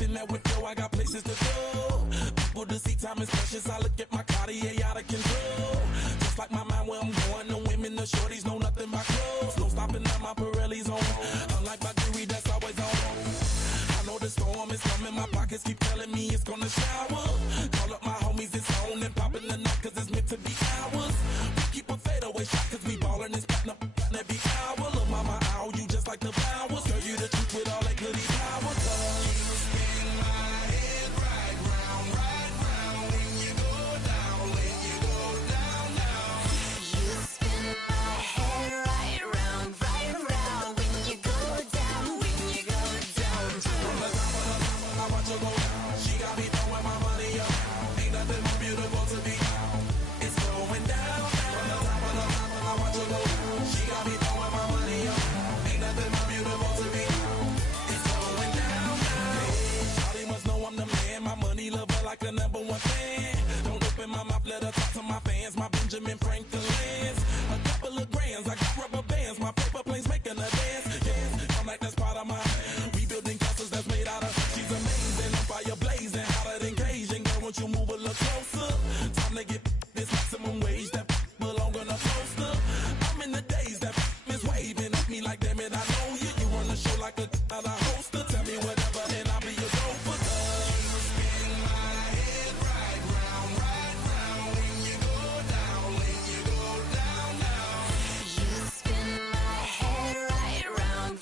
in that window, I got places to go. People to see, time is precious. I look at my Cartier out of control. Just like my mind where I'm going, the women, the shorties know nothing but clothes. No stopping at my Pirelli's on. Unlike my jewelry, that's always on. I know the storm is coming, my pockets keep telling me it's gonna shower. Call up my homies, it's on and popping the night, cause it's meant to be ours. We keep a fadeaway shot, cause we ballin' and spittin' up every hour. Look, mama, ow, you just like the flowers. Girl, you the truth with all that goody power. You spin my head right round, when you go down, when you go down, down. You spin my head right round, when you go down, when you go down. From the top of the top, I watch her go down. She got me throwing my money up. Ain't nothing more beautiful to be found. It's going down. From the top of the top, I watch her go down. She got me throwing my money up. Ain't nothing more beautiful to be found. It's going down. Shawty must know I'm the man. My money lover like a number one fan. Don't open my mouth, let her talk to my fans. My Benjamin Franklin's. A couple of grands, I got rubber bands. My paper planes making a dance. Yes, I'm like that's part of my rebuilding castles that's made out of. She's amazing, I'm fire blazing, hotter than Cajun. Girl, won't you move a little closer? Time to get this maximum wage that belong on a poster. I'm in the days that is waving at me like, damn it, I know you. You run the show like a hoster. Tell me whatever, and I'll be your gopher. You spin my head right round, when you go down, when you go down, down. You spin my head right round,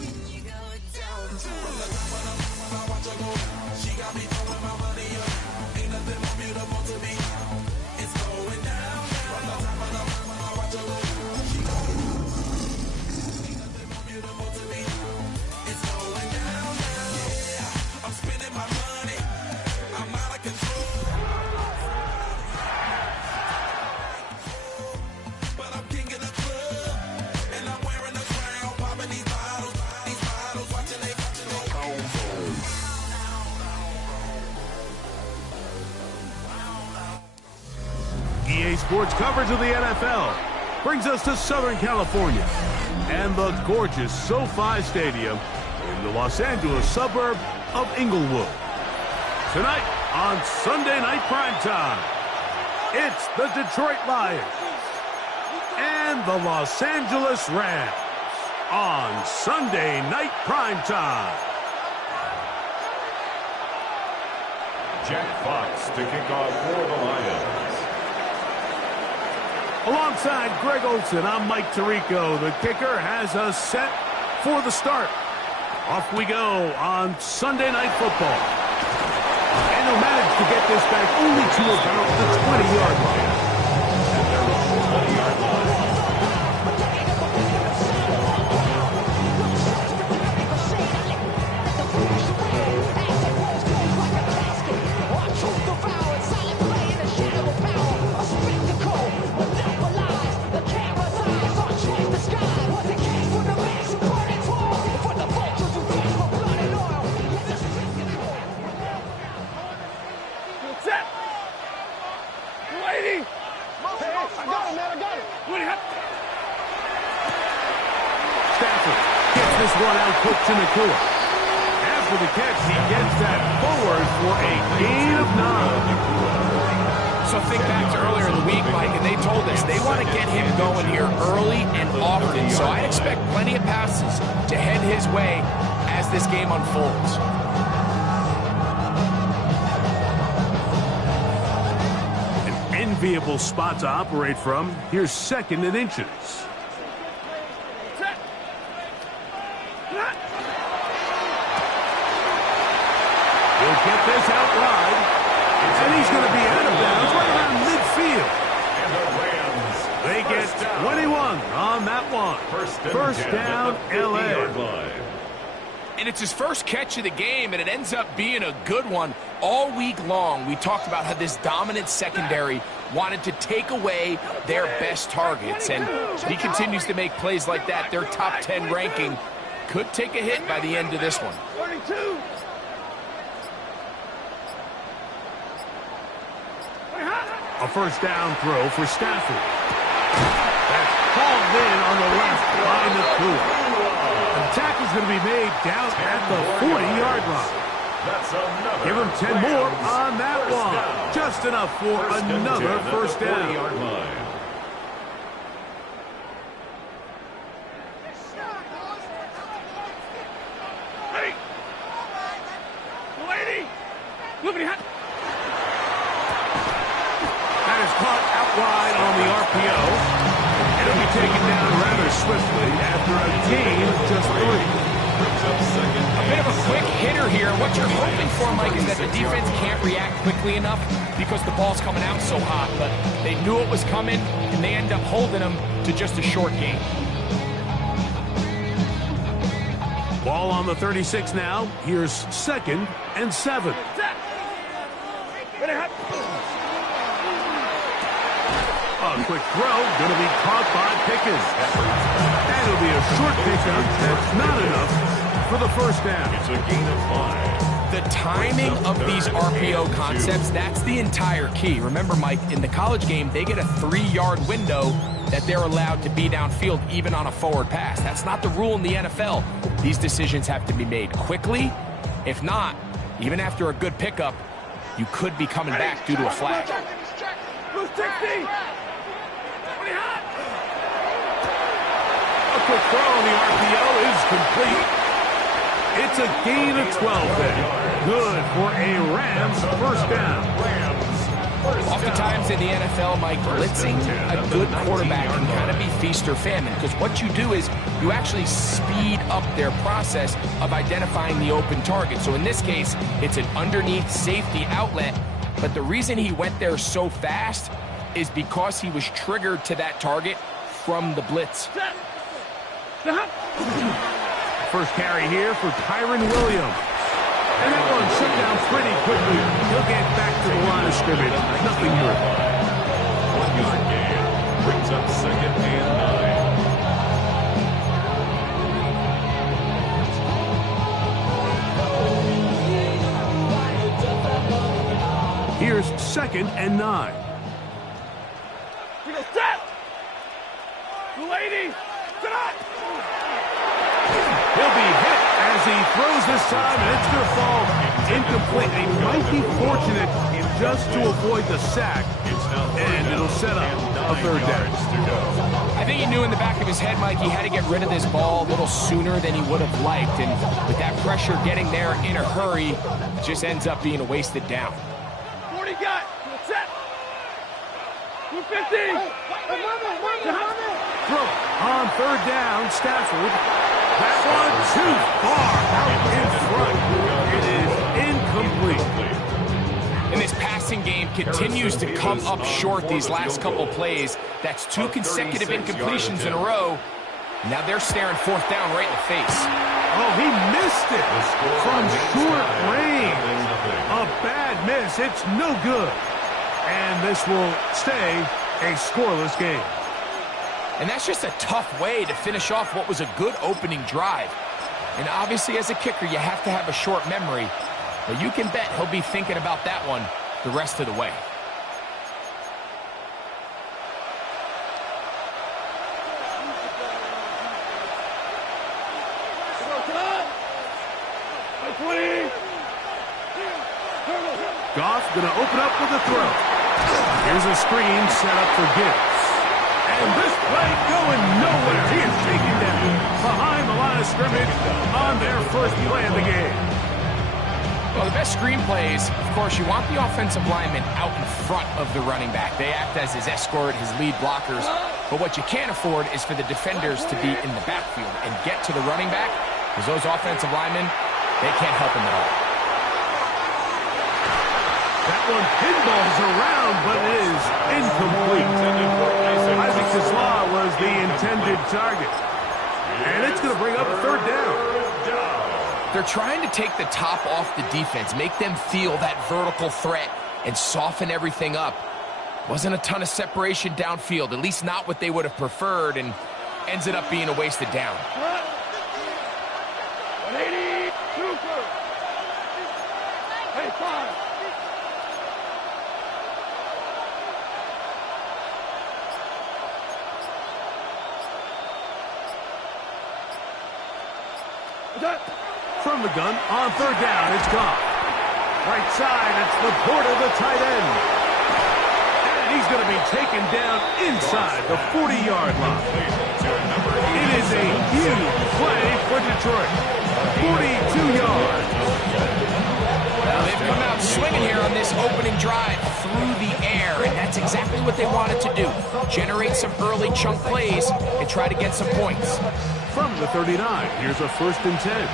when you go down. From the top of the mountain, I watch her go down. She got me throwing my money up. Ain't nothing more beautiful to be found. It's going down. From the top of the mountain, I watch her go down. She got me ain't nothing more beautiful to be found. It's going down. Yeah, I'm spending my money. I'm out of control. But I'm king of the club, and I'm wearing a crown, popping these bottles, watching they EA Sports coverage of the NFL brings us to Southern California and the gorgeous SoFi Stadium in the Los Angeles suburb of Inglewood. Tonight on Sunday Night Primetime, it's the Detroit Lions and the Los Angeles Rams on Sunday Night Primetime. Jack Fox to kick off for the Lions. Alongside Greg Olson, I'm Mike Tirico. The kicker has us set for the start. Off we go on Sunday Night Football. And he'll manage to get this back only to about the 20-yard line. At their own 20-yard line. Stafford gets this one out quick to Nakua. After the catch, he gets that forward for a gain of 9. So think back to earlier in the week, Mike, and they told us they want to get him going here early and often. So I expect plenty of passes to head his way as this game unfolds. An enviable spot to operate from. Here's 2nd and inches. He'll get this out wide, and he's going to be out of bounds right around midfield. And the Rams. They get 21 on that one. First down, LA. And it's his first catch of the game, and it ends up being a good one. All week long, we talked about how this dominant secondary wanted to take away their best targets, and he continues to make plays like that. Their top 10 ranking could take a hit by the end of this one. 32. A first down throw for Stafford. That's called in on the left by Nakua. The tackle's going to be made down at the 40-yard line. That's another. Give him 10 more on that one. Just enough for another first down. 40-yard line. That is caught out wide on the RPO. It'll be taken down rather swiftly after a gain of just 3. A bit of a quick hitter here. What you're hoping for, Mike, is that the defense can't react quickly enough because the ball's coming out so hot. But they knew it was coming, and they end up holding them to just a short gain. Ball on the 36 now. Here's 2nd and 7. A quick throw, going to be caught by Pickens. And it'll be a short pickup. That's not enough for the first down. It's a gain of 5. The timing of these RPO concepts, that's the entire key. Remember, Mike, in the college game, they get a 3-yard window that they're allowed to be downfield even on a forward pass. That's not the rule in the NFL. These decisions have to be made quickly. If not, even after a good pickup, you could be coming back due to a flag. A quick throw on the RPO is complete. It's a gain of 12 there. Good for a Rams first down. Oftentimes in the NFL, Mike, blitzing a good quarterback can kind of be feast or famine, because what you do is you actually speed up their process of identifying the open target. So in this case, it's an underneath safety outlet, but the reason he went there so fast is because he was triggered to that target from the blitz. First carry here for Kyren Williams. And that one shut down pretty quickly. He'll get back to the line of scrimmage. Nothing more. 1-yard gain brings up 2nd and 9. Here's 2nd and 9. He'll be hit as he throws this time, and it's going to fall incomplete. They might be fortunate just to avoid the sack, and it'll set up a 3rd down. I think he knew in the back of his head, Mike, he had to get rid of this ball a little sooner than he would have liked, and with that pressure getting there in a hurry, it just ends up being a wasted down. 40 got set. 250. Throw on 3rd down, Stafford. That one too far out in front. It is incomplete. And this passing game continues to come up short these last couple plays. That's 2 consecutive incompletions in a row. Now they're staring 4th down right in the face. Oh, he missed it from short range. A bad miss. It's no good. And this will stay a scoreless game. And that's just a tough way to finish off what was a good opening drive. And obviously, as a kicker, you have to have a short memory. But you can bet he'll be thinking about that one the rest of the way. Goff going to open up with a throw. Here's a screen set up for Gibbs. And this play going nowhere. He is taken down behind the line of scrimmage on their first play of the game. Well, the best screenplays, of course, you want the offensive lineman out in front of the running back. They act as his escort, his lead blockers. But what you can't afford is for the defenders to be in the backfield and get to the running back, because those offensive linemen, they can't help him at all. That one pinballs around, but it is incomplete. Isaac Tesla was the intended target. And it's going to bring up a 3rd down. They're trying to take the top off the defense, make them feel that vertical threat, and soften everything up. Wasn't a ton of separation downfield, at least not what they would have preferred, and ends it up being a wasted down. 180, 85. From the gun, on third down, it's Goff. Right side, it's Laporta, the tight end. And he's going to be taken down inside the 40-yard line. It is a huge play for Detroit. 42 yards. Well, they've come out swinging here on this opening drive through the air, and that's exactly what they wanted to do. Generate some early chunk plays and try to get some points. From the 39, here's a 1st and 10.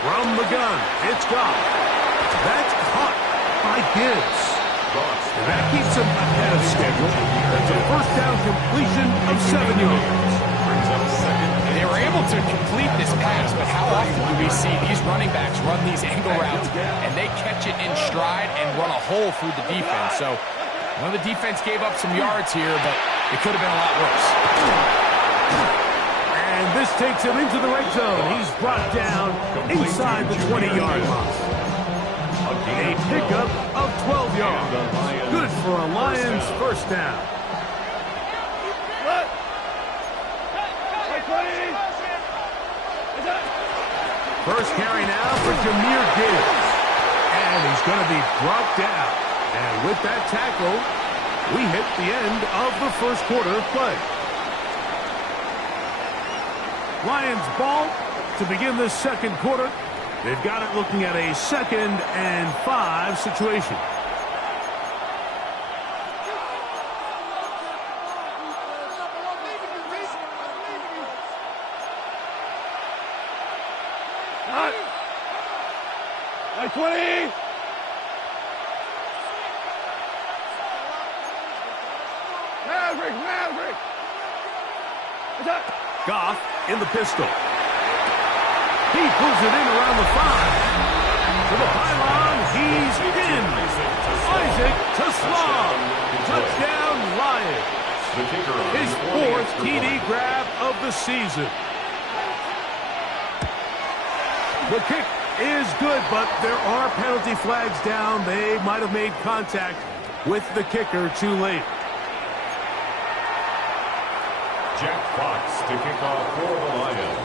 From the gun, it's Goff. That's caught by Gibbs. And that keeps him ahead of schedule. It's a 1st down completion of 7 yards. They were able to complete this pass, but how often do we see these running backs run these angle routes and they catch it in stride and run a hole through the defense? So, well, the defense gave up some yards here, but it could have been a lot worse. And this takes him into the red zone. He's brought down inside the 20-yard line. A pickup of 12 yards. Good for a Lions 1st down. First carry now for Jahmyr Gibbs. And he's going to be brought down. And with that tackle, we hit the end of the 1st quarter of play. Lions ball to begin this 2nd quarter. They've got it looking at a 2nd and 5 situation. Like 20. Maverick. Goff in the pistol. He pulls it in around the 5. To the pylon, he's in. Isaac Toslov. Touchdown, Lions. His 4th TD grab of the season. The kick is good, but there are penalty flags down. They might have made contact with the kicker too late. Jack Fox to kick off for the Lions.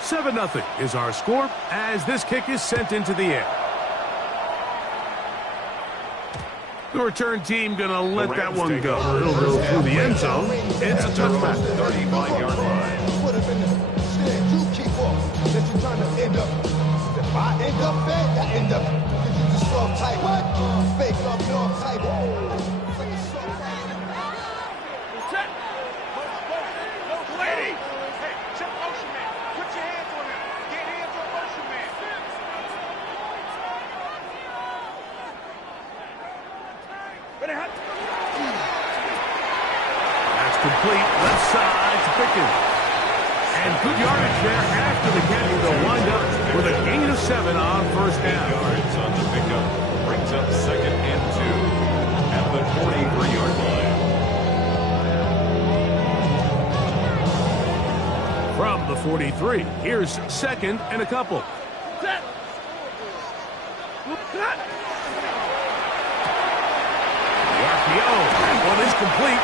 7-0 is our score as this kick is sent into the air. The return team going to let that one go. It'll go through the end zone. It's a touchback. 35-yard line. Put him in the stand. You keep off. That you're trying to end up. If I end up bad, I end up. Cause you just soft type. What? Fake up, no type. It's like a soft type. Check. Lady. Hey, check motion man. Put your hands on him. Get hands on motion man. That's complete. Left side to Pickens. And good yardage there after the catch. They'll wind up with a gain of 7 on 1st down. Yards on the pickup. Brings up 2nd and 2 at the 43-yard line. From the 43, here's 2nd and a couple. Set. Set. The RPO, that one is complete.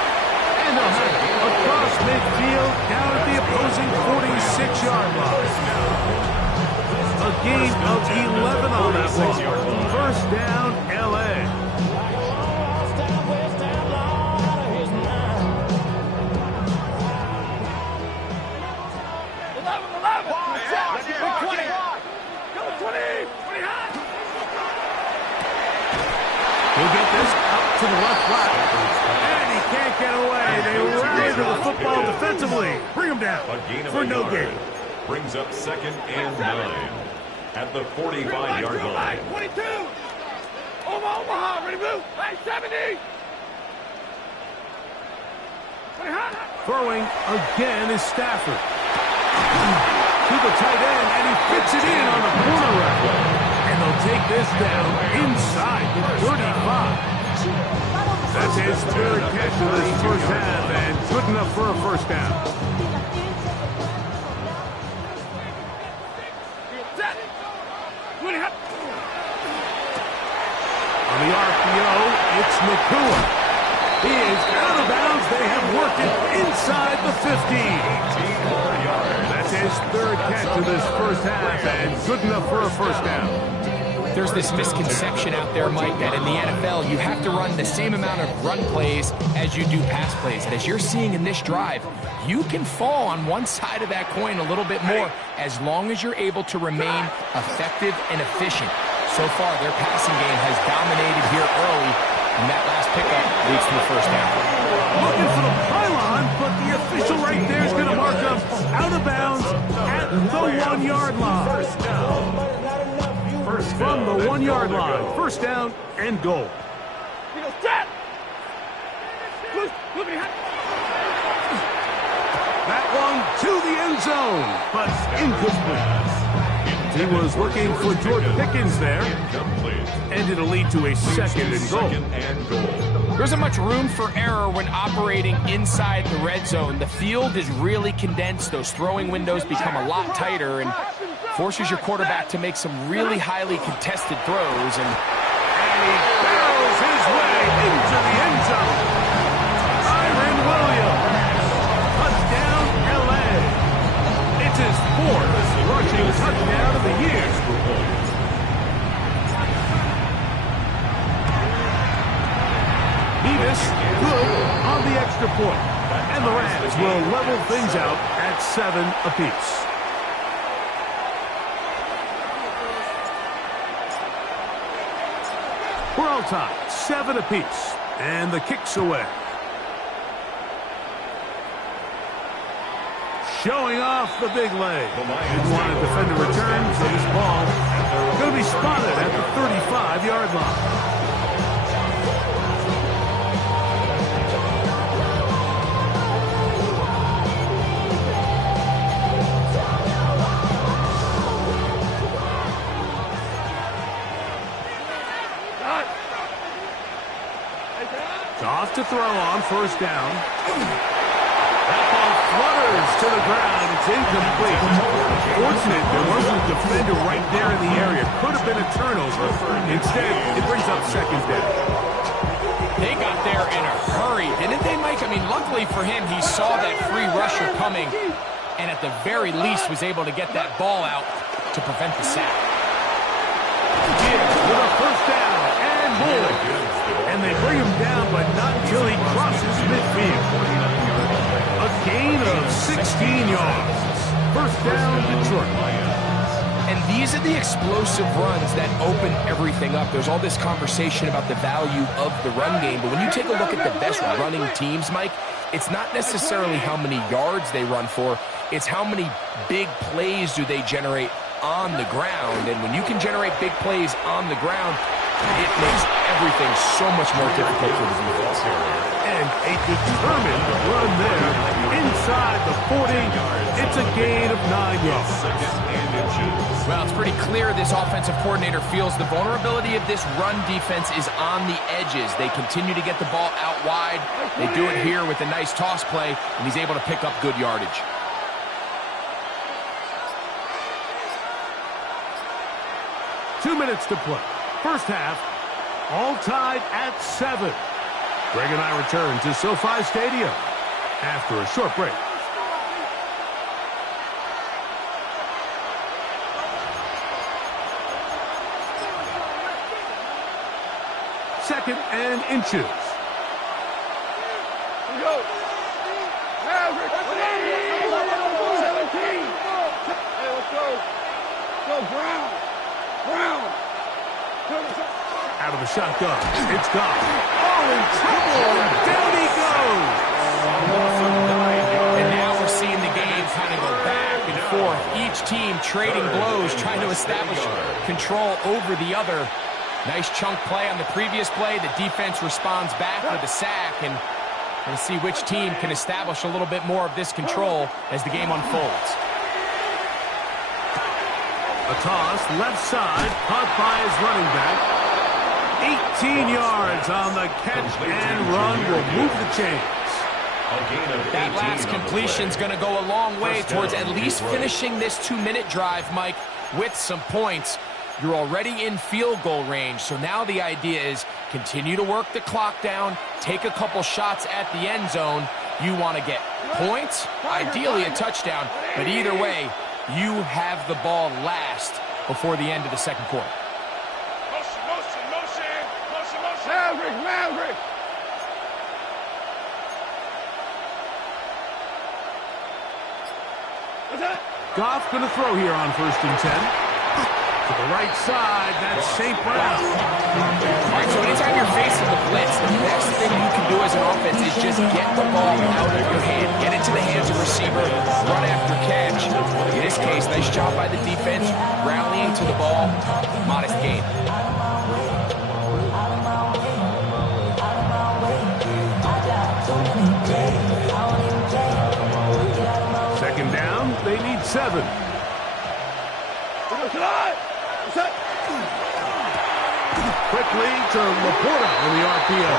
And they'll have it across midfield down at the opposing 46-yard line. A gain of 11 on that one. 1st down, L.A. He'll get this out to the left flat. And he can't get away. They rally to the football defensively. Bring him down A gain of for a no yard. gain. Brings up 2nd and 9 at the 45-yard line. 22. Omaha, ready blue. Hey, 70. Throwing again is Stafford. To the tight end, and he fits it in on the corner route. And they'll take this down inside the 35. That's his 3rd catch of this 1st half, and good enough for a 1st down. On the RPO, it's Nakua. He is out of bounds They have worked it inside the 50. That's his third catch of this first half, and good enough for a first down. There's this misconception out there, Mike, that in the NFL, you have to run the same amount of run plays as you do pass plays. And as you're seeing in this drive, you can fall on one side of that coin a little bit more as long as you're able to remain effective and efficient. So far, their passing game has dominated here early, and that last pickup leads to the first down. Looking for the pylon, but the official right there is going to mark up out of bounds at the 1 yard line. From the 1 yard line, first down and goal. That one to the end zone, but incomplete. He was looking for George Pickens there, and it'll lead to a second and goal. There isn't much room for error when operating inside the red zone. The field is really condensed. Those throwing windows become a lot tighter and forces your quarterback to make some really highly contested throws. And he barrels his way into the end zone. Kyren Williams. Touchdown, L.A. It's his fourth rushing touchdown of the year. Nevis good on the extra point. And the Rams will level things out at 7 apiece. We're all tied, 7 apiece, and the kick's away. Showing off the big leg. Didn't want to defend a return, so this ball going to be spotted at the 35-yard line. Off to throw on first down. That ball flutters to the ground. It's incomplete. Fortunate there wasn't a defender right there in the area. Could have been a turnover. Instead, it brings up second down. They got there in a hurry, didn't they, Mike? I mean, luckily for him, he saw that free rusher coming and at the very least was able to get that ball out to prevent the sack. Gibbs with a first down and more. And they bring him down, but not until he crosses midfield. A gain of 16 yards. First down, Detroit. And these are the explosive runs that open everything up. There's all this conversation about the value of the run game, but when you take a look at the best running teams, Mike, it's not necessarily how many yards they run for, it's how many big plays do they generate on the ground. And when you can generate big plays on the ground, it makes everything so much more difficult for the defense. And a determined run there inside the 40. It's a gain of 9 yards. Well, it's pretty clear this offensive coordinator feels the vulnerability of this run defense is on the edges. They continue to get the ball out wide. They do it here with a nice toss play, and he's able to pick up good yardage. Two minutes to play. First half, all tied at 7. Greg and I return to SoFi Stadium after a short break. Second and inches. Go. 17. Hey, let's go. Go, Brown. Brown. Out of the shotgun. It's gone. Oh, in trouble. And down he goes. And now we're seeing the game kind of go back and forth. Each team trading blows, trying to establish control over the other. Nice chunk play on the previous play. The defense responds back with a sack, and we'll see which team can establish a little bit more of this control as the game unfolds. A toss, left side, caught by his running back. 18 yards on the catch and run will move the chains. That last completion's going to go a long way towards at least finishing this 2-minute drive, Mike, with some points. You're already in field goal range, so now the idea is continue to work the clock down, take a couple shots at the end zone. You want to get points, ideally a touchdown, but either way, you have the ball last before the end of the second quarter. Maverick! What's that? Goff going to throw here on 1st and 10. To the right side, that's St. Brown. All right, so anytime you're facing the blitz, the best thing you can do as an offense is just get the ball out of your hand, get it to the hands of the receiver, run after catch. In this case, nice job by the defense, rallying to the ball, modest gain. Second down, they need 7. Quickly to Laporta on the RPO.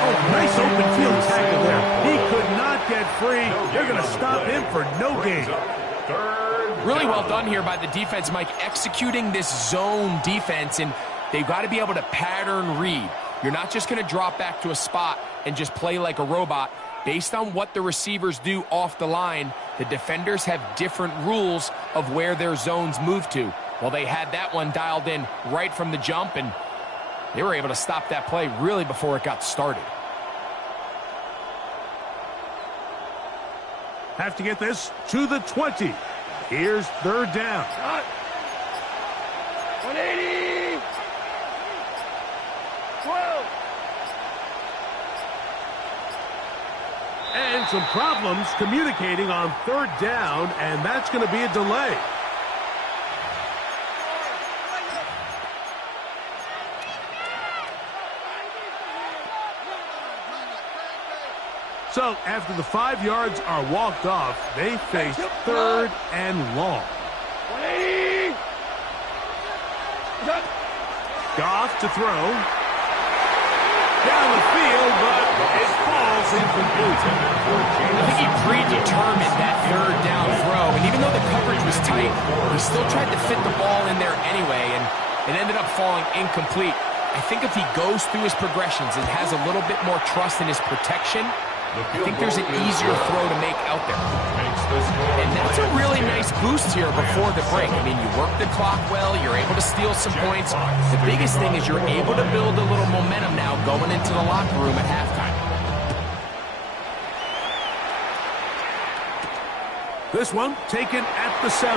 Oh, nice open field tackle there. He could not get free. They're going to stop him for no gain. Really well done here by the defense, Mike, executing this zone defense, and they've got to be able to pattern read. You're not just going to drop back to a spot and just play like a robot. Based on what the receivers do off the line, the defenders have different rules of where their zones move to. Well, they had that one dialed in right from the jump, and they were able to stop that play really before it got started. Have to get this to the 20. Here's 3rd down. 180! 12! And some problems communicating on 3rd down, and that's going to be a delay. So, after the 5 yards are walked off, they face 3rd and long. 180! Goff to throw. Down the field, but it falls incomplete. I think he predetermined that 3rd down throw, and even though the coverage was tight, he still tried to fit the ball in there anyway, and it ended up falling incomplete. I think if he goes through his progressions and has a little bit more trust in his protection, I think there's an easier throw to make out there. And that's a really nice boost here before the break. I mean, you work the clock well, you're able to steal some points. The biggest thing is you're able to build a little momentum now going into the locker room at halftime. This one taken at the 7.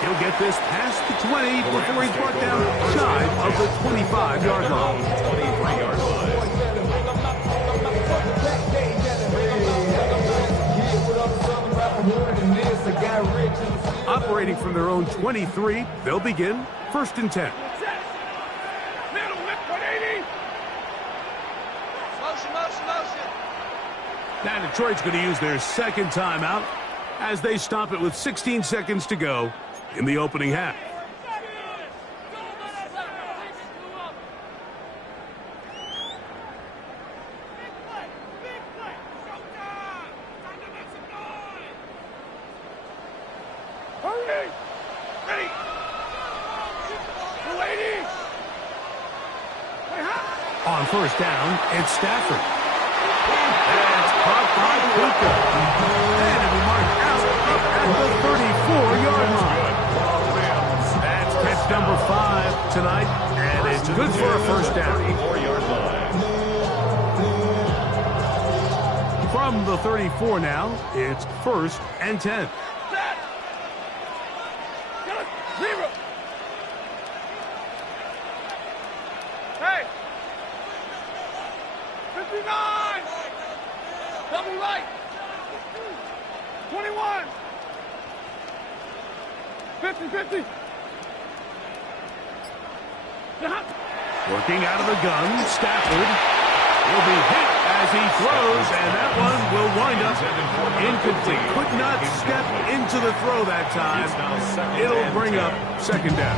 He'll get this past the 20 before he's brought down shy of the 25-yard line. 23-yard line. Operating from their own 23, they'll begin 1st and 10. Middle, 180! Motion! Now Detroit's going to use their 2nd timeout as they stop it with 16 seconds to go in the opening half. Hurry! Ready! 280! On 1st down, it's Stafford. That's caught by Puka. And it'll be marked out up at the 34-yard line. That's catch number 5 tonight, and it's good for a 1st down. 34-yard line. From the 34 now, it's 1st and 10. Zero! Hey! 59! Double right! 21! 50! Working out of the gun, Stafford will be hit as he throws, and that one will wind up incomplete. Could not step into the throw that time. It'll bring up 2nd down.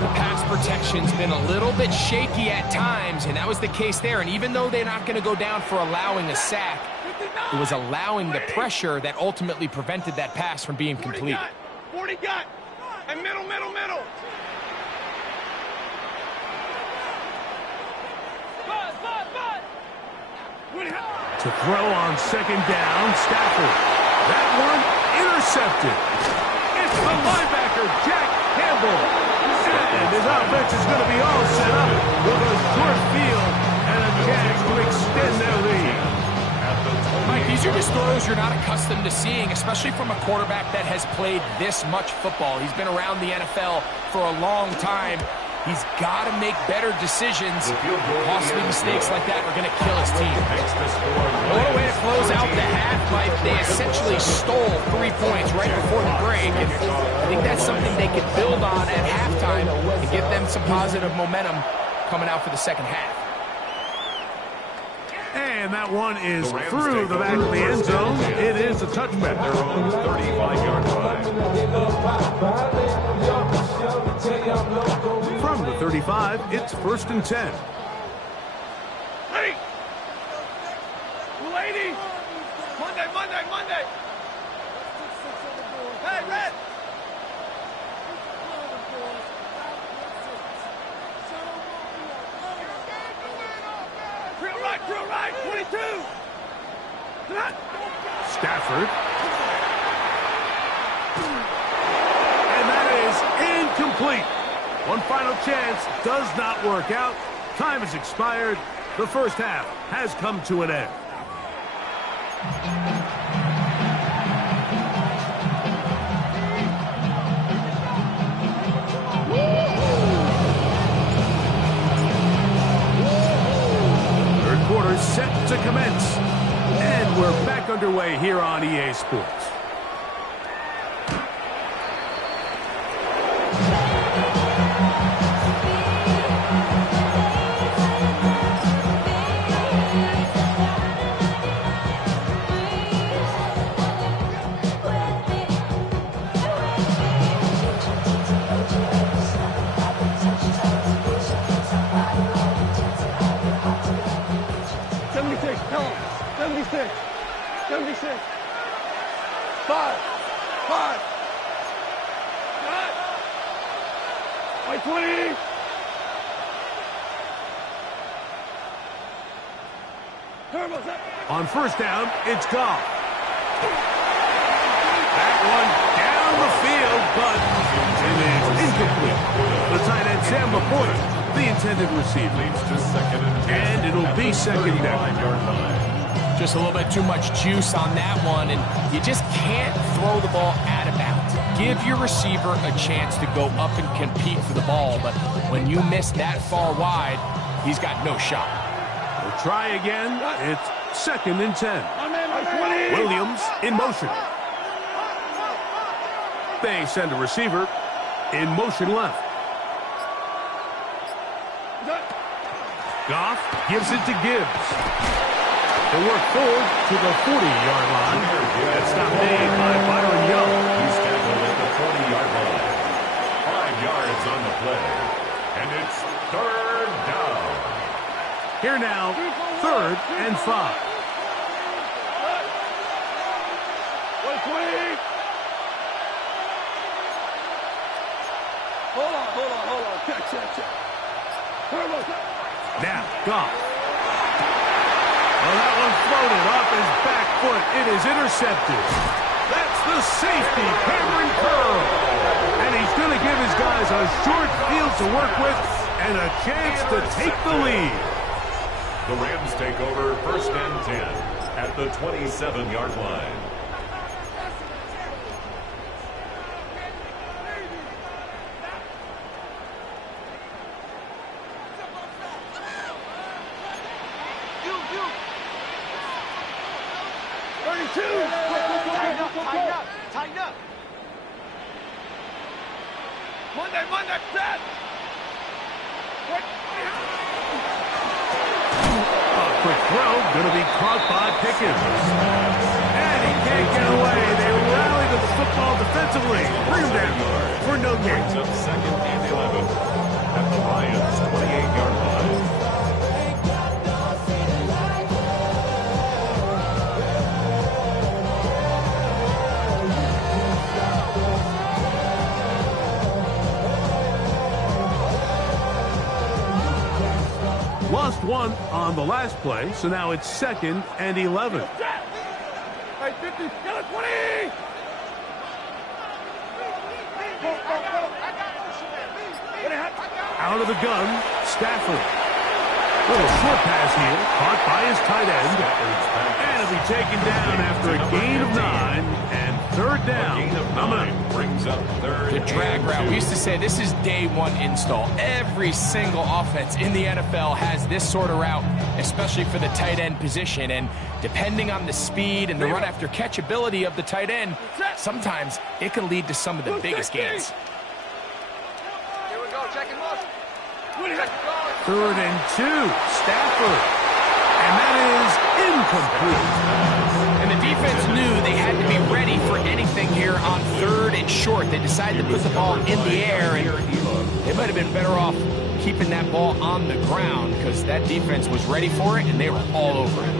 The pass protection's been a little bit shaky at times, and that was the case there. And even though they're not going to go down for allowing a sack, it was allowing the pressure that ultimately prevented that pass from being completed. 40 got! And middle, middle, middle. To throw on second down, Stafford. That one intercepted. It's the linebacker, Jack Campbell. And his offense is going to be all set up with a short field and a chance to extend their lead. Mike, these are just throws you're not accustomed to seeing, especially from a quarterback that has played this much football. He's been around the NFL for a long time. He's got to make better decisions. Costly mistakes like that are going to kill his team. What a way to close out the half, Mike. They essentially stole 3 points right before the break. And I think that's something they could build on at halftime and give them some positive momentum coming out for the second half. And that one is through the back of the end zone. It is a touchback. Their own 35-yard line. From the 35, it's 1st and 10. Ready? 280. Monday, Monday, Monday. Hey, Red. Drill right, 22. Stafford. And that is incomplete. One final chance does not work out. Time has expired. The first half has come to an end. Third quarter set to commence. And we're back underway here on EA Sports. On first down, it's Goff. That one down the field, but it is incomplete. The tight end, Sam Laporta, the intended receiver. And it'll be second down. Just a little bit too much juice on that one, and you just can't throw the ball out of bounds. Give your receiver a chance to go up and compete for the ball, but when you miss that far wide, he's got no shot. We'll try again. It's 2nd and 10. Williams in motion. They send a receiver in motion left. Goff gives it to Gibbs. They work forward to the 40-yard line. That's not made by Byron Young. He's tackled at the 40-yard line. 5 yards on the play. And it's 3rd down. Here now, 3rd and 5. Hold on. Check. Now, Goff. Well, that one floated off his back foot. It is intercepted. That's the safety, Cameron Curl. And he's going to give his guys a short field to work with and a chance to take the lead. The Rams take over 1st and 10 at the 27-yard line. Tighten up. Monday, set. A quick throw, going to be caught by Pickens. And he can't get away. They rally to the football defensively. Bring him down for no gain. Brings up 2nd and 11 at the Lions' 28-yard line. 1 on the last play, so now it's 2nd and 11. Hey, 50, get a 20! Out of the gun, Stafford. Little short pass here, caught by his tight end. And it'll be taken down after a gain of 9 and 3rd down. Gain of 9 brings up 3rd. The drag route. We used to say this is day 1 install. Every single offense in the NFL has this sort of route, especially for the tight end position. And depending on the speed and the run after catch ability of the tight end, sometimes it can lead to some of the biggest gains. Here we go, checking muscle. 3rd and 2, Stafford. And that is incomplete. And the defense knew they had to be ready for anything here on 3rd and short. They decided to put the ball in the air, and they might have been better off keeping that ball on the ground because that defense was ready for it, and they were all over it.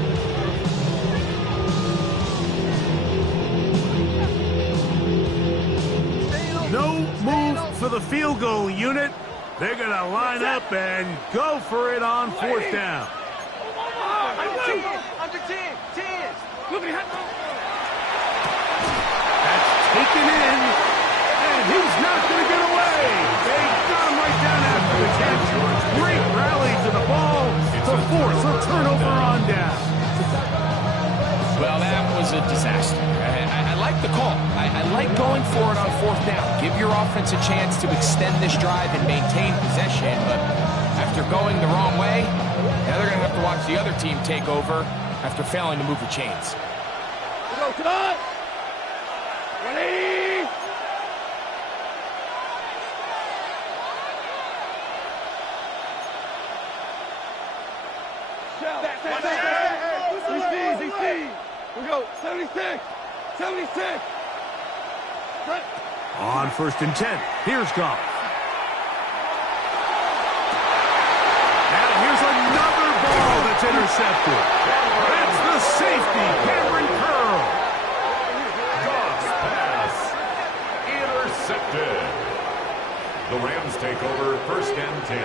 No move for the field goal unit. They're going to line up and go for it on 4th down. Under 10, 10. That's taken in, and he's not going to get away. They got him right down after the catch. Great rally to the ball to force a turnover on down. Well, that was a disaster. I like the call. I like going for it on 4th down. Give your offense a chance to extend this drive and maintain possession, but after going the wrong way, now they're going to have to watch the other team take over after failing to move the chains. Come on! Ready! Easy. We go, 76! 76! On 1st and 10, here's Goff. And here's another ball that's intercepted. That's the safety, Cameron Curl. Goff's pass intercepted. The Rams take over 1st and 10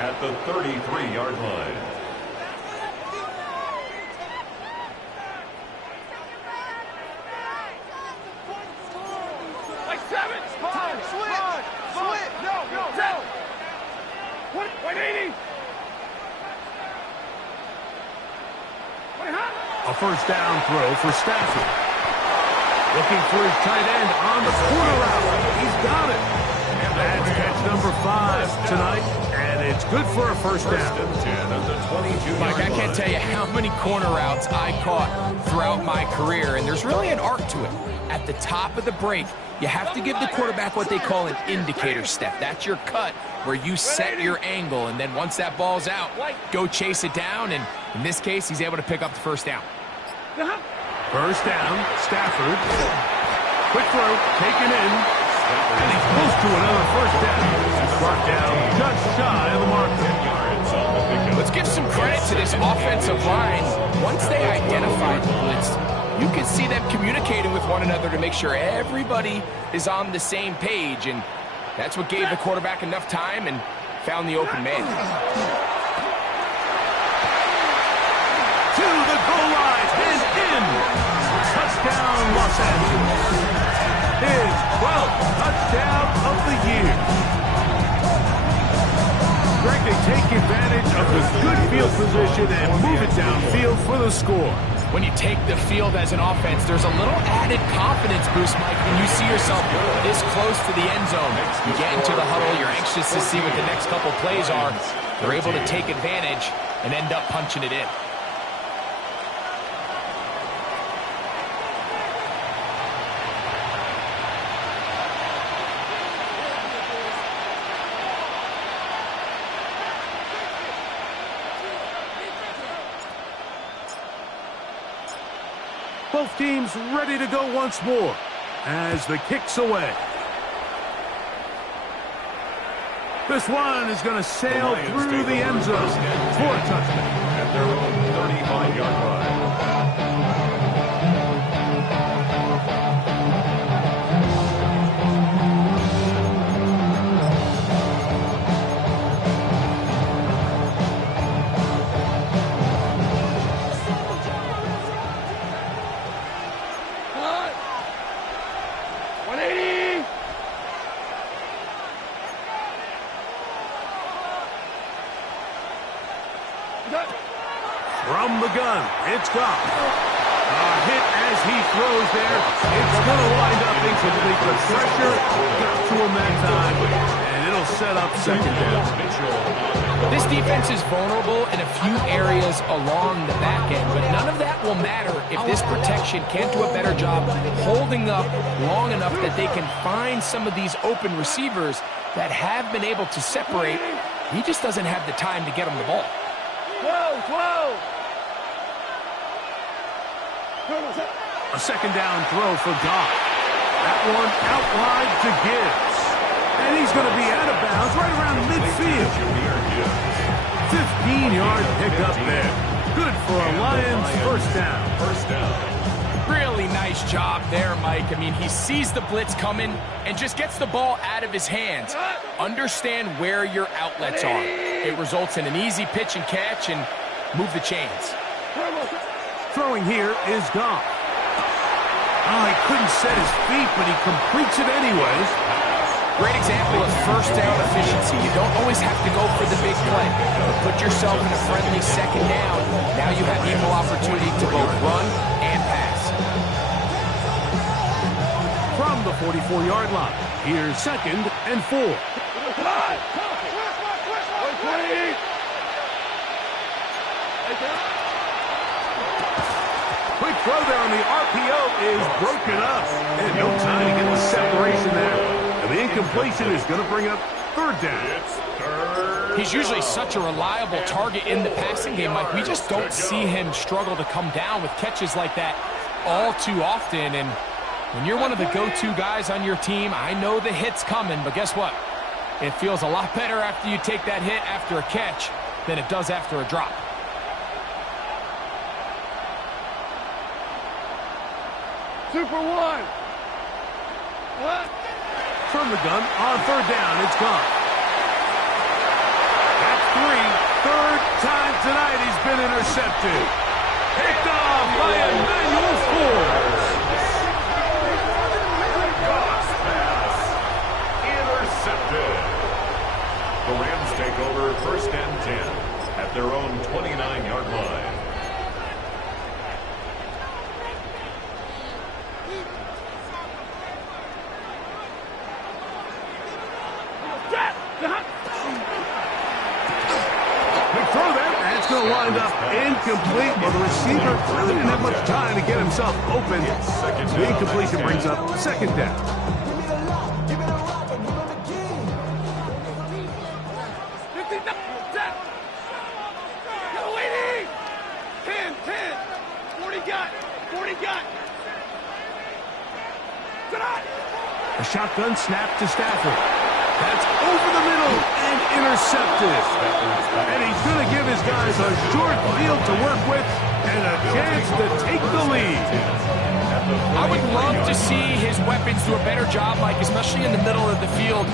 at the 33-yard line. A 1st down throw for Stafford. Looking for his tight end on the corner route. He's got it. That's catch number 5 tonight, and it's good for a 1st down. 10 at the 22-yard Mike, I can't tell you how many corner routes I caught throughout my career, and there's really an art to it. At the top of the break, you have to give the quarterback what they call an indicator step. That's your cut where you set your angle, and then once that ball's out, go chase it down, and in this case, he's able to pick up the 1st down. 1st down, Stafford. Quick throw, taken in, and he's close to another 1st down. Brought down just shy of the mark. 10 yards on the pickup. Let's give some credit to this offensive line. Once they identified the blitz, you can see them communicating with one another to make sure everybody is on the same page, and that's what gave the quarterback enough time and found the open man. To the goal line and in. Touchdown, Los Angeles. His 12th touchdown of the year. Greg, they take advantage of the good field position and move it downfield for the score. When you take the field as an offense, there's a little added confidence boost, Mike, when you see yourself this close to the end zone. You get into the huddle, you're anxious to see what the next couple plays are. They're able to take advantage and end up punching it in. Both teams ready to go once more as the kick's away. This one is going to sail through the end zone for a touchdown. At their own 35-yard line. the gun, it's Goff. Hit as he throws there. It's going to wind up incomplete. The pressure got to him that time, and it'll set up second down. This defense is vulnerable in a few areas along the back end, but none of that will matter if this protection can't do a better job holding up long enough that they can find some of these open receivers that have been able to separate. He just doesn't have the time to get them the ball. A second down throw for Goff. That one out wide to Gibbs. And he's going to be out of bounds right around midfield. 15-yard pickup there. Good for a Lions first down. Really nice job there, Mike. I mean, he sees the blitz coming and just gets the ball out of his hands. Understand where your outlets are. It results in an easy pitch and catch and move the chains. Throwing here is Goff. Oh, he couldn't set his feet, but he completes it anyways. Great example of first down efficiency. You don't always have to go for the big play. Put yourself in a friendly second down. Now you have equal opportunity to both run and pass. From the 44-yard line, here's 2nd and 4. Quick throw there on the RPO is broken up. And no time to get the separation there. And the incompletion is going to bring up 3rd down. He's usually such a reliable target in the passing game, Mike. We just don't see him struggle to come down with catches like that all too often. And when you're one of the go-to guys on your team, I know the hit's coming, but guess what? It feels a lot better after you take that hit after a catch than it does after a drop. Super one. What? From the gun on 3rd down, it's gone. That's 3. 3rd time tonight he's been intercepted. Picked off by Emmanuel Forbes. Intercepted. The Rams take over 1st and 10 at their own 29-yard line. Going to wind up incomplete. Well, the receiver really didn't have much time to get himself open. The incompletion brings up 2nd down. A shotgun snap to Stafford. That's over the middle and intercepted. And he's going to give his guys a short field to work with and a chance to take the lead. I would love to see his weapons do a better job, Mike, especially in the middle of the field,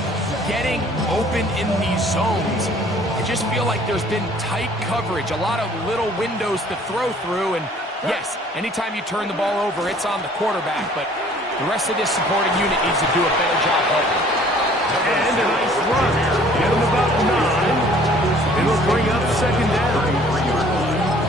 getting open in these zones. I just feel like there's been tight coverage, a lot of little windows to throw through. And yes, anytime you turn the ball over, it's on the quarterback. But the rest of this supporting unit needs to do a better job helping. And a nice run. Get him about 9. It'll bring up 2nd down.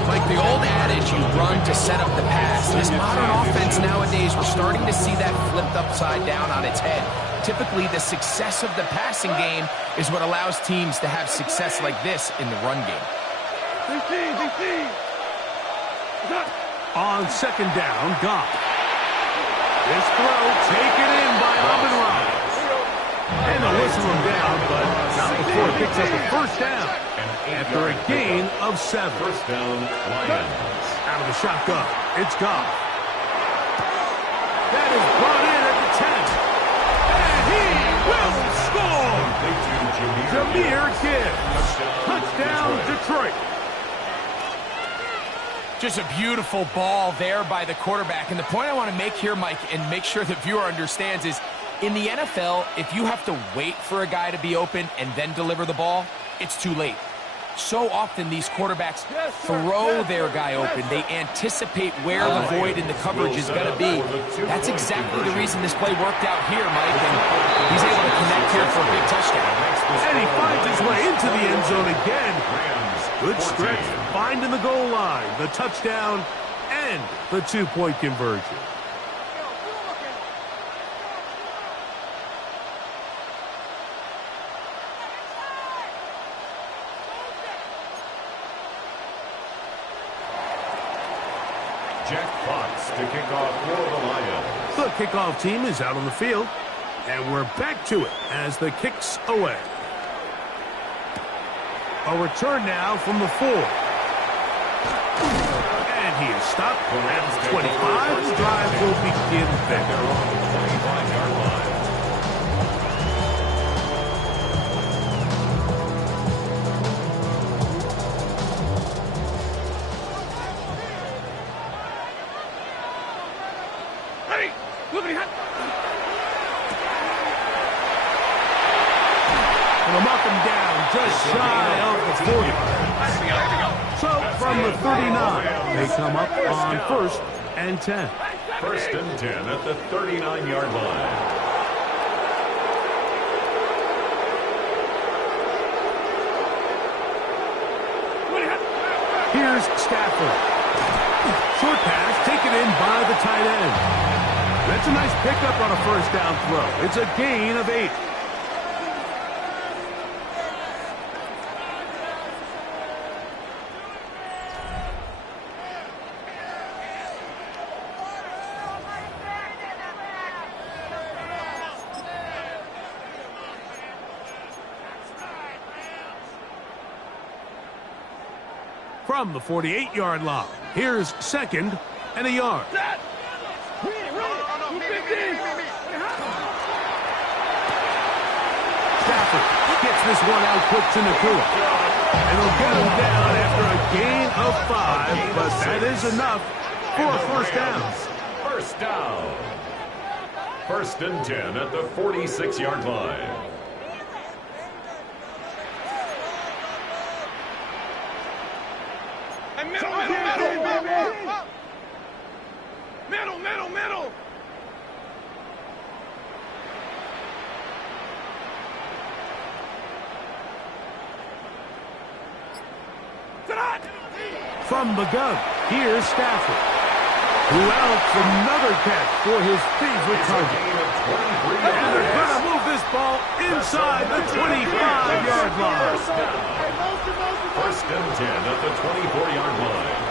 Like the old adage, you run to set up the pass. This modern offense nowadays, we're starting to see that flipped upside down on its head. Typically, the success of the passing game is what allows teams to have success like this in the run game. On 2nd down, Goff. This throw taken in by Amon-Ra. And they'll whistle him down, but not before it picks up a 1st down after a gain of 7. 1st down, Lions. Out of the shotgun, it's Goff. That is brought in at the 10. And he will score! Jahmyr Gibbs. Touchdown, Detroit. Just a beautiful ball there by the quarterback. And the point I want to make here, Mike, and make sure the viewer understands is, in the NFL, if you have to wait for a guy to be open and then deliver the ball, it's too late. So often these quarterbacks throw their guy open. They anticipate where the void in the coverage is going to be. That's exactly the reason this play worked out here, Mike, and he's able to connect here for a big touchdown. And he finds his way into the end zone again. Good stretch, finding the goal line, the touchdown, and the two-point conversion. Jack Fox to kick off for the Lions. The kickoff team is out on the field, and we're back to it as the kick's away. A return now from the 4. And he is stopped at the 25. The drive will begin They're there. on the 25-yard line. Ready? Look at And a knock him down just shy of the 40. So from the 39, they come up on 1st and 10. 1st and 10 at the 39-yard line. Here's Stafford. Short pass taken in by the tight end. That's a nice pickup on a first down throw. It's a gain of 8. From the 48-yard line, here's 2nd and a yard. Stafford gets this one out quick to Nakua. And he'll get him down after a gain of 5, but that is enough for a first down. First down. 1st and 10 at the 46-yard line. Middle. From the gun, here's Stafford. Who else? Another catch for his favorite target. And they're going to move this ball inside the 25-yard line. 1st and 10 at the 24-yard line.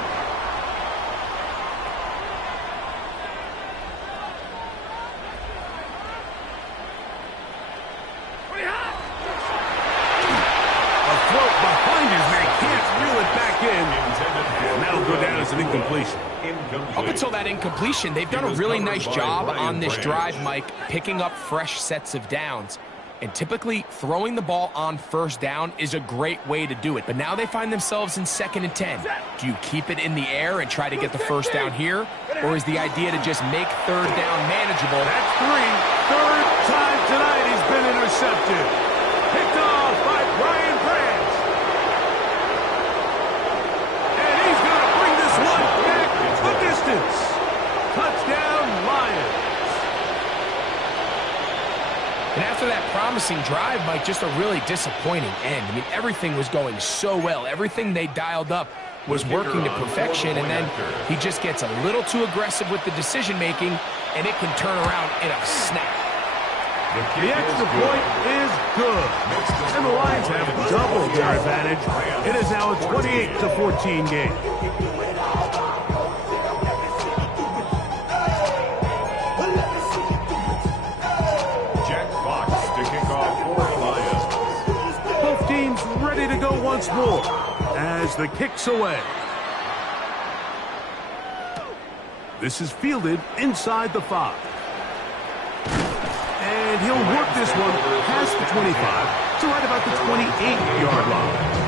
A throw behind his man, can't reel it back in. And that'll go down as an incompletion. Up until that incompletion, they've done a really nice job on this drive, Mike, picking up fresh sets of downs. And typically, throwing the ball on first down is a great way to do it. But now they find themselves in 2nd and 10. Do you keep it in the air and try to get the first down here? Or is the idea to just make 3rd down manageable? That's 3. 3rd time tonight he's been intercepted. Picked off by Brian Branch. And he's going to bring this one back the distance. Touchdown, Lions. And after that promising drive, Mike, just a really disappointing end. I mean, everything was going so well. Everything they dialed up was working to perfection, and then he just gets a little too aggressive with the decision-making, and it can turn around in a snap. The extra point is good. And the Lions have doubled their advantage. It is now a 28-14 game. Ready to go once more as the kick's away. This is fielded inside the 5. And he'll work this one past the 25 to right about the 28-yard line.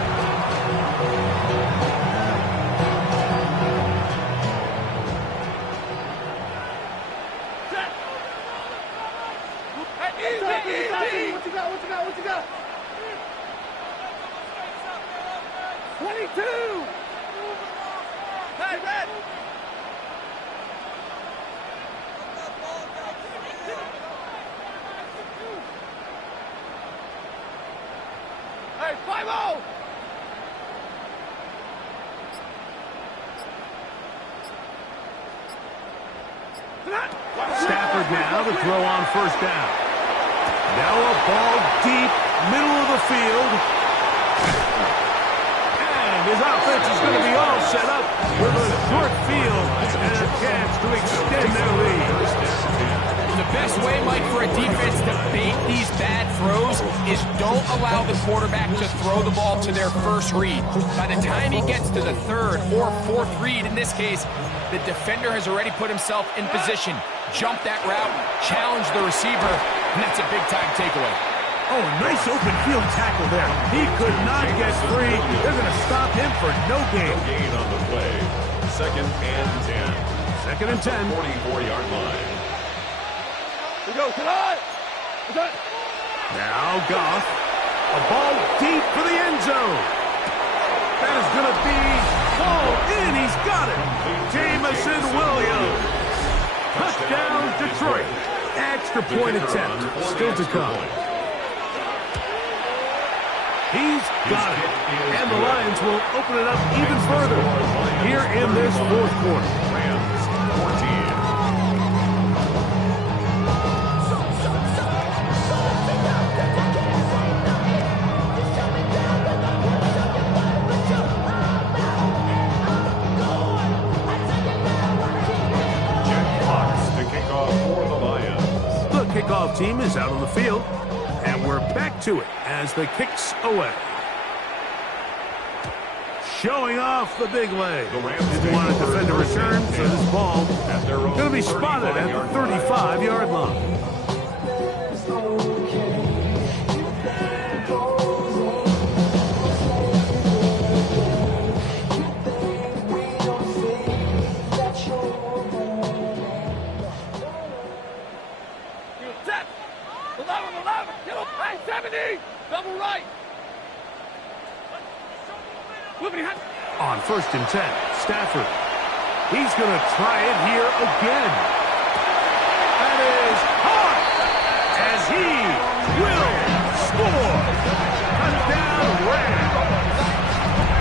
What you got? 22! Hey, Red! Hey, 5-0! Stafford now to throw on first down. Now a ball deep, middle of the field. And his offense is going to be all set up with a short field and a chance to extend their lead. The best way, Mike, for a defense to bait these bad throws is don't allow the quarterback to throw the ball to their first read. By the time he gets to the third or fourth read, in this case, the defender has already put himself in position, jumped that route, challenged the receiver, and that's a big-time takeaway. Oh, nice open field tackle there. He could not get free. They're going to stop him for no gain. No gain on the play. 2nd and 10. 2nd and 10. 44-yard line. Now Goff. A ball deep for the end zone. That is going to be ball in. He's got it. Jameson Williams. Touchdown, Detroit. Extra point attempt. Still to come. He's got it. And the Lions will open it up even further here in this fourth quarter. Rams 14. Kickoff team is out on the field, and we're back to it as the kicks away. Showing off the big leg. Didn't want to defend a return, so this ball going to be spotted at the 35-yard line. On 1st and 10, Stafford. He's going to try it here again. That is hard as he will score. Touchdown Rams.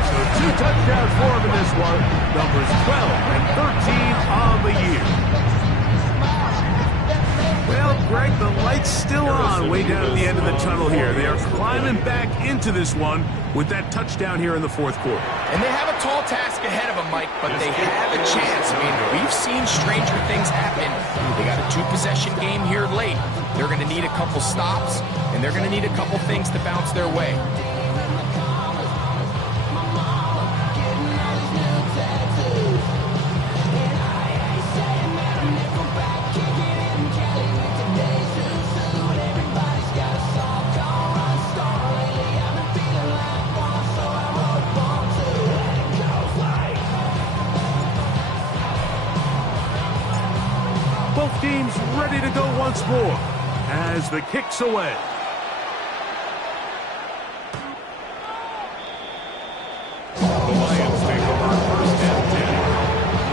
So 2 touchdowns for him in this one. Numbers 12 and 13 on the year. Well, Greg, the light's still on way down at the end of the tunnel here. They are climbing back into this one with that touchdown here in the fourth quarter. And they have a tall task ahead of them, Mike, but they have a chance. I mean, we've seen stranger things happen. They got a 2-possession game here late. They're going to need a couple stops, and they're going to need a couple things to bounce their way. Both teams ready to go once more as the kick's away. The Lions take over 1st and 10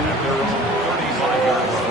at their own 35-yard line.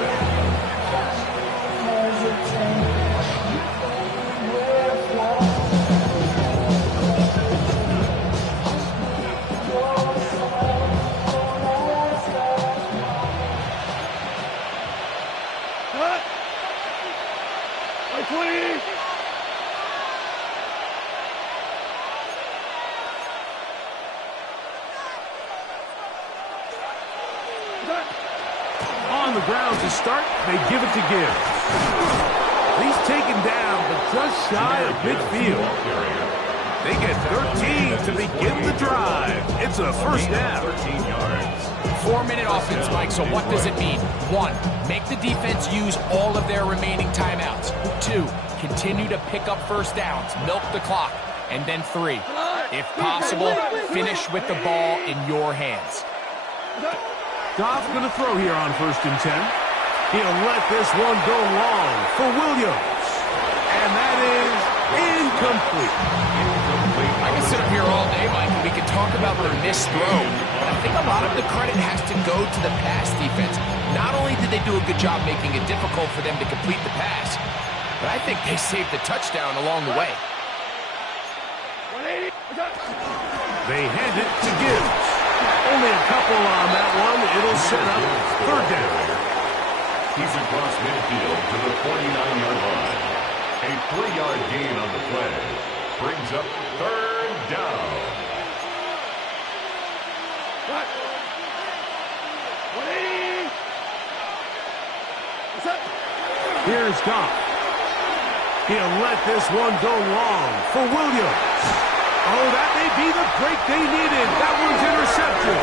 On the ground to start, they give it to Gibbs. He's taken down, but just shy of midfield. They get 13 to begin the drive. It's a first down. 13 yards. 4-minute offense, Mike, so what does it mean? 1, make the defense use all of their remaining timeouts. 2, continue to pick up first downs, milk the clock. And then 3, if possible, finish with the ball in your hands. Goff going to throw here on 1st and 10. He'll let this one go long for Williams. And that is incomplete. I can sit up here all day, Mike, and we can talk about their missed throw. But I think a lot of the credit has to go to the pass defense. Not only did they do a good job making it difficult for them to complete the pass, but I think they saved the touchdown along the way. They hand it to Gibbs. Only a couple on that one. It'll set up 3rd down. He's across midfield to the 49-yard line. A 3-yard gain on the play brings up third down. Cut. 180. What's up? Here's Goff. He'll let this one go long for Williams. Oh, that may be the break they needed. That one's intercepted.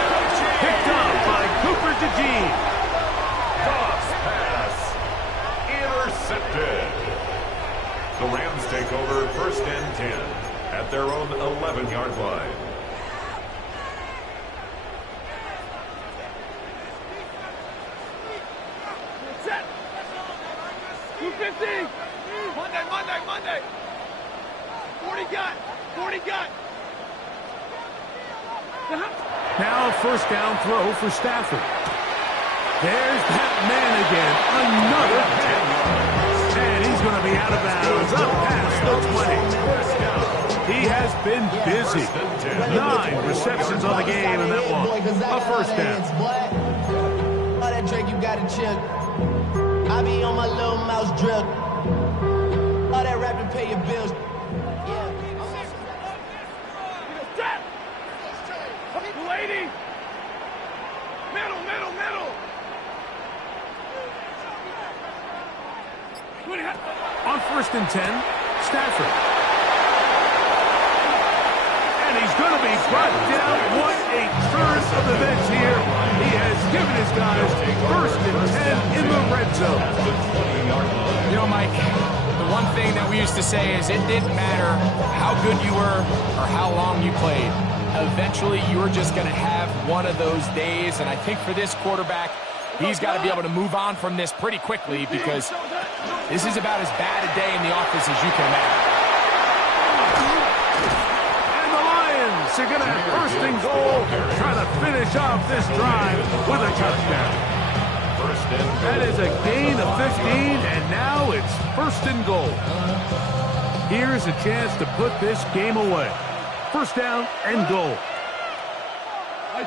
Picked up by Cooper DeJean. Goff's pass intercepted. The Rams take over first and 10 at their own 11-yard line. Set. 250. Monday. 40 got. Now a first down throw for Stafford. There's that man again. Another 10 yards. And he's going to be out of bounds up past the 20. He has been busy. 9 receptions on the game in that one. A first down. All that Drake, you got to chill. I be on my little mouse drill. All that rap to pay your bills. Set. 280. Middle. On first and 10, Stafford. And he's going to be brought down. What a turn of events here. He has given his guys first and 10 in the red zone. You know, Mike, the one thing that we used to say is it didn't matter how good you were or how long you played. Eventually, you were just going to have one of those days, and I think for this quarterback, he's got to be able to move on from this pretty quickly because this is about as bad a day in the office as you can imagine. And the Lions are going to have first and goal, trying to finish off this drive with a touchdown. That is a gain of 15, and now it's first and goal. Here's a chance to put this game away. First down and goal.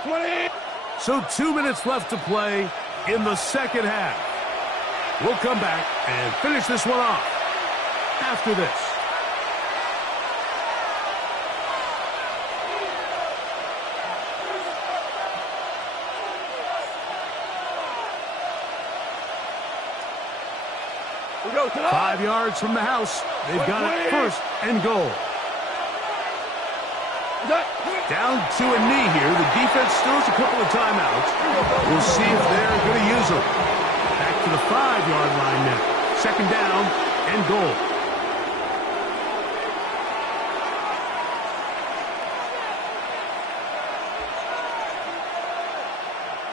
20. So 2 minutes left to play in the second half. We'll come back and finish this one off after this. We go to the 5 yards from the house. They've got it first and goal. Down to a knee here. The defense still has a couple of timeouts. We'll see if they're going to use them. Back to the 5-yard line now. Second down and goal.